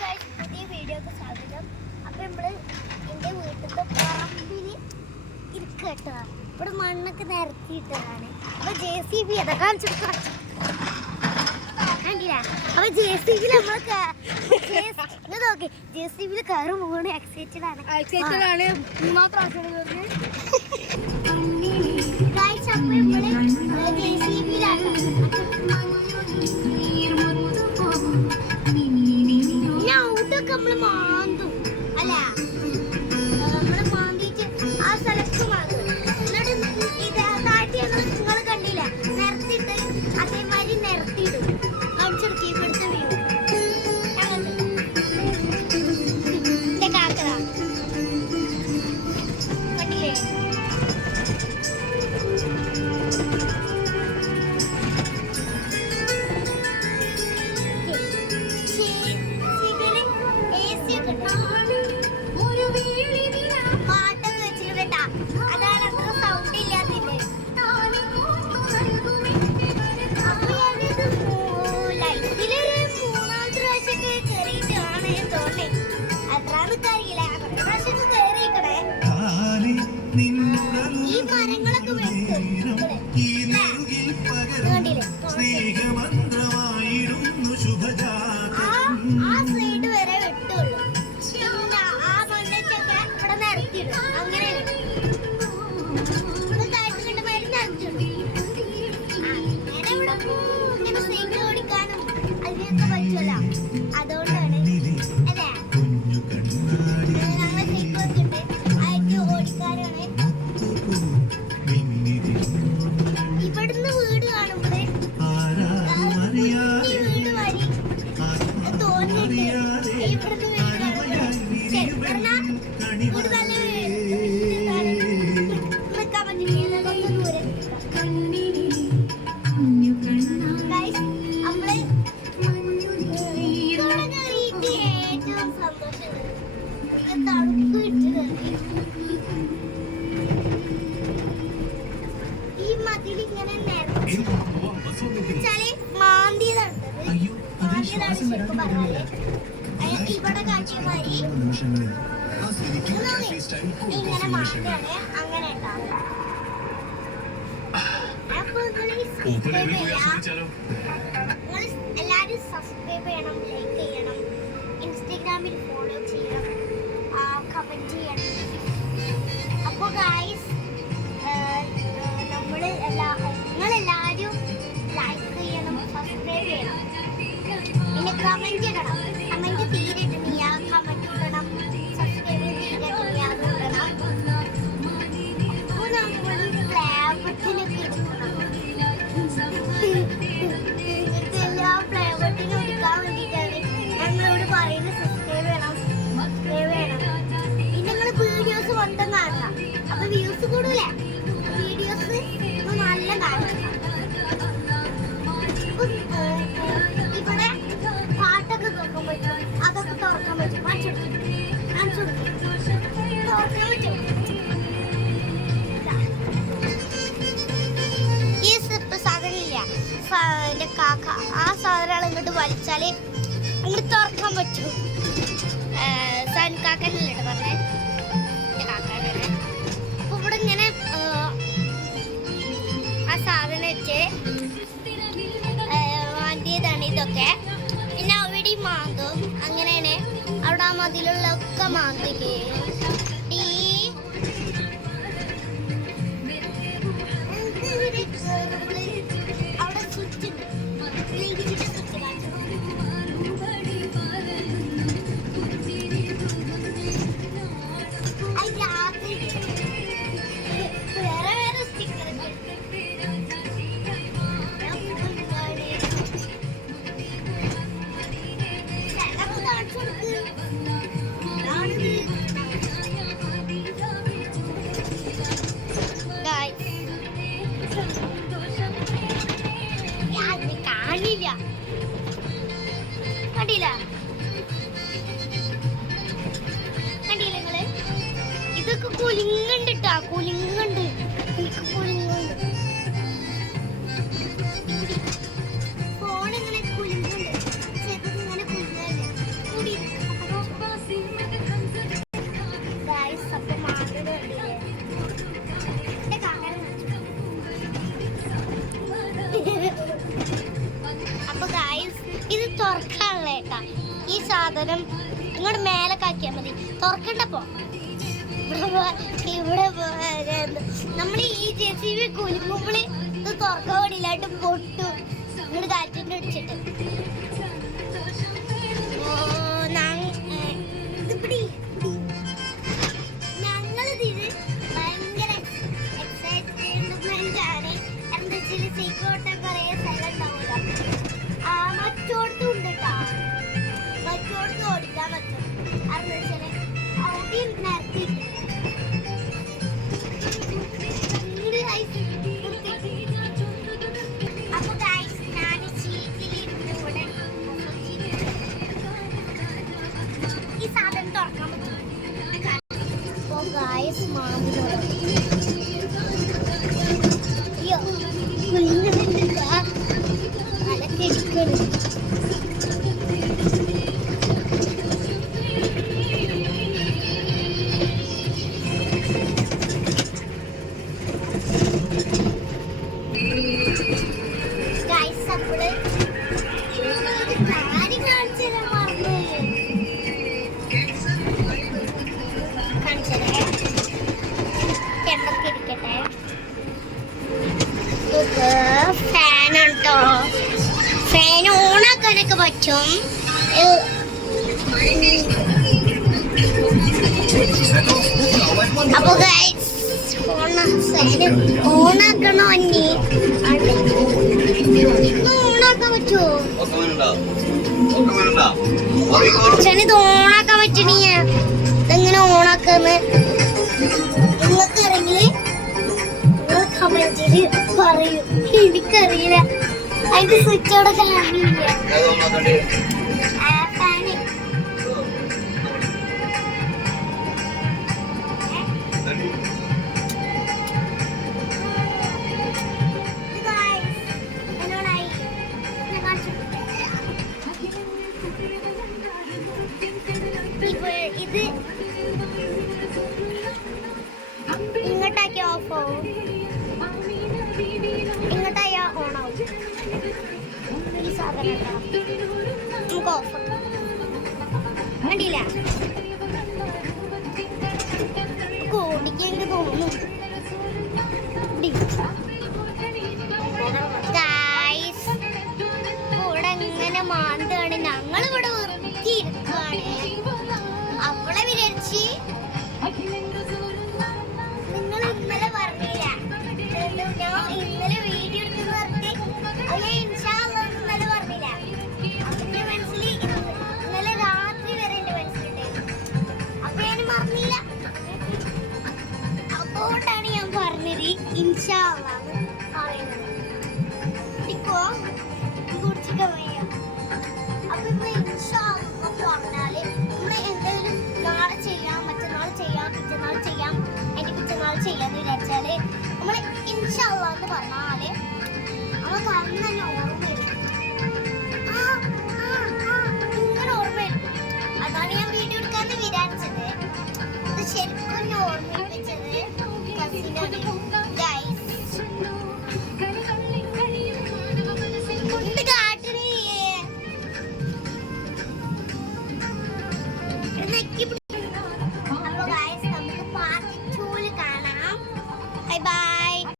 പുതിയ വീഡിയോക്ക് സ്വാഗതം. അപ്പം നമ്മള് എൻ്റെ വീട്ടിലത്തെ പറമ്പിൽ ഇരിക്കട്ടോ. ഇവിടെ മണ്ണൊക്കെ നിരത്തിയിട്ടതാണ്. അപ്പൊ JCB അതാ കാണിച്ചെടുക്കാം. കണ്ടില്ല? അപ്പൊ JCB നമ്മൾ നോക്കി JCB കയറി പോകണ എക്സൈറ്റഡ് ആണ്. നമ്മള് മാന്തും അല്ല, നമ്മള് മാന്തിട്ട് ആ സ്ഥലത്ത് മാന്തും. എന്നിട്ട് ഇത് താഴ്ത്തി നിങ്ങൾ കണ്ടില്ല, നിരത്തിട്ട് അതേമാതിരി നിരത്തിയിടും. കാണിച്ചെടുക്കി ഇവിടുത്തെ വ്യൂ എന്റെ കാക്കട കണ്ടില്ലേ? ഈ മരങ്ങളൊക്കെ ആ സൈഡ് വരെ വെട്ടുള്ളൂ. ആ മണ്ണൊക്കെ ഇവിടെ നിരത്തിയിടും. അങ്ങനെ ഇങ്ങനെ സൈക്കിൾ ഓടിക്കാനും അതിനൊക്കെ പറ്റുമല്ലോ. അതുകൊണ്ടാണ് അല്ലേ ഞങ്ങൾ സൈക്കിൾ ഒക്കെ ഉണ്ട്. അതിന് ഓടിക്കാനാണ്. ഇവിടുന്ന് വീട് കാണുമ്പോൾ വീട് വഴി തോന്നിട്ട് ഇവിടുന്ന് വീട് വീട് നല്ല നിൽക്കാൻ പറ്റില്ല. കുറച്ച് ദൂരം ഏറ്റവും സന്തോഷം തണുപ്പ് കിട്ടുന്നുണ്ട്. ഈ മതിലിങ്ങനെ വെച്ചാല് മാന്തിയതാണ് ശരിക്കും പറഞ്ഞാല്. ഇവിടെ കാട്ടിയ മാതിരി ഇങ്ങനെ മാന്തിയാണ് അങ്ങനെ ഉണ്ടാവുക. അപ്പൊ എല്ലാരും സബ്സ്ക്രൈബ് ചെയ്യണം, ലൈക്ക് ചെയ്യണം, ഇൻസ്റ്റഗ്രാമിൽ ഫോളോ ചെയ്യണം, കമന്റ് ചെയ്യണം. അപ്പോൾ ഗായ്സ് നിങ്ങളെല്ലാവരും ലൈക്ക് ചെയ്യണം, സബ്സ്ക്രൈബ് ചെയ്യണം, പിന്നെ കമന്റ് ഇടണം. കമന്റ് തീരെ ഇടണില്ല, കമന്റ് ഇടണം, സബ്സ്ക്രൈബ് ചെയ്തിട്ടില്ല ഇടണം. അപ്പോൾ നമ്മൾ ഫ്ലേവറ്റിനൊക്കെ എടുക്കണം. എല്ലാ ഫ്ലേവറ്റിനും എടുക്കാൻ വേണ്ടിയിട്ടാണ് ഞങ്ങളോട് പറയുന്നത്. സബ്സ്ക്രൈബ് ചെയ്യണം, സബ്സ്ക്രൈബ് ചെയ്യണം. പിന്നെ നിങ്ങൾ വീഡിയോസ് മൊത്തം കാണണം. അപ്പൊ വ്യൂസ് കൂടൂലേ? വീഡിയോസ് നല്ല കാണണം. ഇവിടെ പാട്ടൊക്കെ കേൾക്കാൻ പറ്റും, അതൊക്കെ തുറക്കാൻ പറ്റും. ഈ സാധനമില്ല എന്റെ കാക്ക, ആ സാധനങ്ങൾ ഇങ്ങോട്ട് വലിച്ചാല് അങ്ങോട്ട് തുറക്കാൻ പറ്റും. സൻകാക്കനല്ലേ പറഞ്ഞേ, കാക്കാനെ. അപ്പൊ ഇവിടെ ഇങ്ങനെ ആ സാധനം വെച്ച് മാന്തിയതാണ് ഇതൊക്കെ. പിന്നെ അവിടെ മാന്തും. അങ്ങനെയാണ് അവിടെ ആ മതിലുള്ള ഒക്കെ മാന്തില്ലേ. അവിടെ സ്വിച്ച് വേറെ സ്റ്റിക്കർ കാണില്ല. കണ്ടില്ല നിങ്ങള്? ഇതൊക്കെ കുലിങ്ങുണ്ട് ട്ടാ, കുലിങ്ങുണ്ട്. എനിക്ക് കുലിങ്ങുണ്ട്. ഫോണിങ്ങനെ കുലിങ്ങുണ്ട്. ചെറുത് ഇങ്ങനെ കുലിങ്ങല്ലേ. കൂടി സാധനം ഇങ്ങോട്ട് മേലൊക്കെ ആക്കിയാൽ മതി. തുറക്കണ്ടപ്പോ ഇവിടെ നമ്മൾ ഈ JCB കുലുങ്ങുമ്പോൾ ഇത് തുറക്കാൻ വേണ്ടിയില്ലായിട്ട് പൊട്ടും ഇങ്ങോട്ട് കാറ്റിൻ്റെ അടിച്ചിട്ട്. ഞങ്ങളിത് ഭയങ്കര എക്സൈറ്റ്മെന്റ് ആണ്. എന്താ വെച്ചാൽ സീക്കോട്ടം കുറേ സ്ഥലം ഉണ്ടാവില്ല. മറ്റോടത്തും ഉണ്ട് കേട്ടോ, മറ്റോടത്ത് ഓടിക്കാൻ പറ്റും. അതെന്ന് വെച്ചാൽ അവിടെ നിരത്തിയിട്ടുണ്ട്. അപ്പൊ ഗൈസ് ഞാൻ സീറ്റിലിരുന്ന് ഇവിടെ ഈ സാധനം തുറക്കാൻ പറ്റും. അപ്പൊ ഗൈസ് മാമിനോട് അയ്യോ കുളിങ്ങുന്നുണ്ട്, അതൊക്കെ ഇരിക്കണം. ഫാനുണ്ടോ? ഫാൻ ഓണാക്കാനൊക്കെ പറ്റും. അപ്പൊ ഫാൻ ഓണാക്കണോ? ഓണാക്കാൻ പറ്റുമോ? ഇത് ഓണാക്കാൻ പറ്റണീ ഇതെങ്ങനെ ഓണാക്കാന്ന് നിങ്ങൾക്ക് അറിയില്ലേ? കമന്റില് പറയൂ. എനിക്കറിയില്ല, അതിന്റെ സ്വിച്ച് അവിടെ കാണില്ല. ഇത് ഇങ്ങോട്ടാക്കി ഓഫ് ആവും, ഇങ്ങോട്ടായ ഓണാവും. ഈ സാധനം നമുക്ക് ഓഫ് കണ്ടില്ല, ഓടിക്കാൻ എനിക്ക് തോന്നുന്നു. ഇവിടെ ഇങ്ങനെ മാന്താണ്, ഞങ്ങളിവിടെ വെറുതെ ഇരിക്കുകയാണ്. അവളെ വിചാരിച്ച് നിങ്ങൾ ഇന്നലെ പറഞ്ഞില്ല, ഞാൻ ഇന്നലെ വീഡിയോ എടുക്കുന്ന പറഞ്ഞിട്ട് ഇന്നലെ പറഞ്ഞില്ല. അപ്പൊ മനസ്സിൽ ഇന്നലെ രാത്രി വരെ എന്റെ മനസ്സിലുണ്ടായിരുന്നു. അപ്പൊ ഞാൻ മറന്നില്ല, അതുകൊണ്ടാണ് ഞാൻ പറഞ്ഞത് ഇൻഷാ അല്ലാഹ് പറയുന്നത്. ഇപ്പോ കുടിച്ചിട്ട് വയ്യ. അപ്പൊ ഇപ്പൊ ഇൻഷാ അല്ലാഹ് പറഞ്ഞാല് നമ്മള് എന്തെങ്കിലും നാളെ ചെയ്യാം, മറ്റന്നാൾ ചെയ്യാം, പിറ്റന്നാൾ ചെയ്യാം, അതിന്റെ പിറ്റന്നാൾ ചെയ്യാന്ന് വിചാരിച്ചാല് നമ്മള് ഇൻഷാ അല്ലാഹ് എന്ന് പറഞ്ഞാല് നമുക്ക് അന്ന് തന്നെ ഓർമ്മ വരും. ഇങ്ങനെ ഓർമ്മ വരും. അതാണ് ഞാൻ വീഡിയോ എടുക്കാന്ന് വിചാരിച്ചത്. ഇത് ശരിക്കും ഞാൻ ഓർമ്മിപ്പിച്ചത് കസിനാണ്. കാട്ടിന്